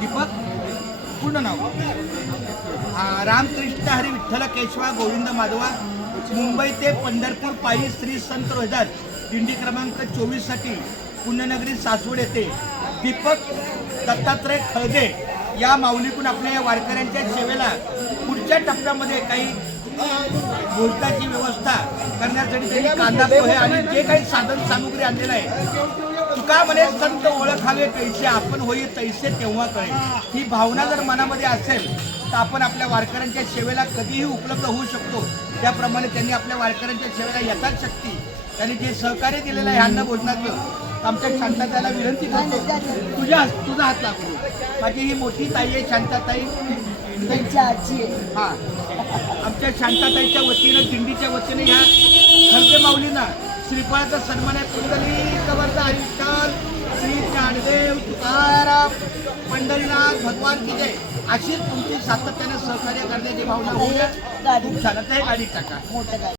दीपक पूर्ण नाव रामकृष्ण हरी विठ्ठल केशवा गोविंद माधवा मुंबई ते पंढरपूर पायी श्री संत रोहिदास दिंडी क्रमांक 24 साठी पुण्यनगरी सासवड येथे दीपक दत्तात्रय खळगे या माऊलीकडून आपल्या या वारकऱ्यांच्या सेवेला पुढच्या टप्प्यामध्ये काही भोजनाची व्यवस्था करण्यासाठी त्यांनी कांदा पोहे आणि जे काही साधन सामुग्री आणलेलं आहे. तुका म्हणे संत ओळखावे कैसे आपण होई तैसे तेव्हा कळे. ही भावना जर मनामध्ये असेल तर आपण आपल्या वारकऱ्यांच्या सेवेला कधीही उपलब्ध होऊ शकतो. त्याप्रमाणे त्यांनी आपल्या वारकऱ्यांच्या सेवेला यथाशक्ती त्यांनी जे सहकार्य दिलेलं आहे अन्न भोजनाचं आमच्या शांताताईला विनंती करतो तुझा हात लागतो. माझी ही मोठी ताई आहे शांताताई त्यांची आजी आहे. हा आमच्या शांताताईच्या वतीनं दिंडीच्या वतीनं ह्या खळगे माऊलींना श्रीफळाचा सन्मान आहे. कुंडली कवरचा हरिष्ठान श्री ज्ञानदेव तुकाराम पंढरीनाथ भगवान की जय अशीच तुमची सातत्याने सहकार्य करण्याची भावना होऊया. गाडी छान गाडी टाका मोठं गाडी